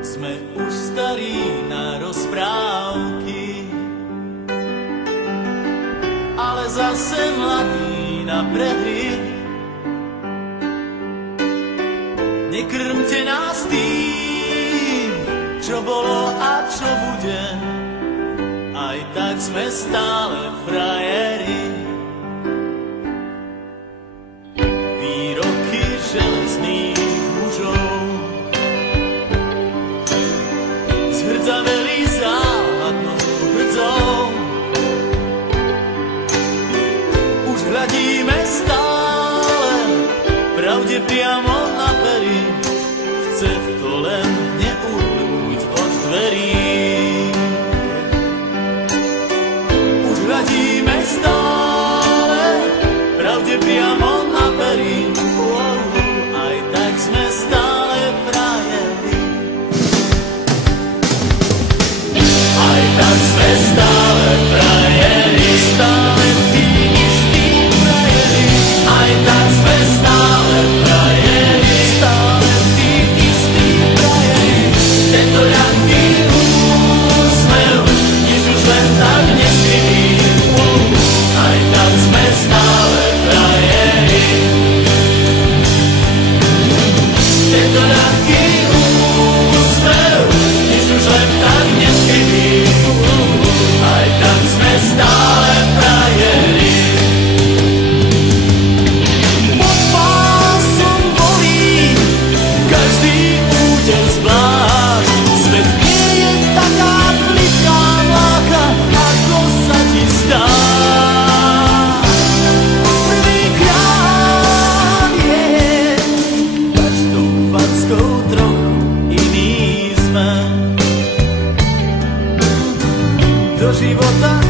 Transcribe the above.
Sme už starí na rozprávky, ale zase mladí na prehry. Nekrmte nás tým, čo bolo a čo bude, aj tak sme stále frajeri. Výroky železných mužov zhrdzaveli záhadnou hrdzou. Už hľadíme stále pravde priamo na pery, chce to len neuhnúť od dverí. Už hľadíme stále pravde priamo na pery, aj tak sme stále frajeri. Aj tak sme stále frajeri, stále tí istí frajeri. Aj tak sme stále frajeri, stále tí istí frajeri. Tento ľahký úsmev, nič už len tak neskrytý. Aj tak sme stále frajeri. Tento ľahký úsmev, nič už len tak neskrytý. Aj tak sme stále frajeri. Pod pásom bolí každý úder zvlášť. Svet nie je taká plitká mláka, ako sa ti zdá. Prvýkrát je každou fackou trochu iný sme. Do života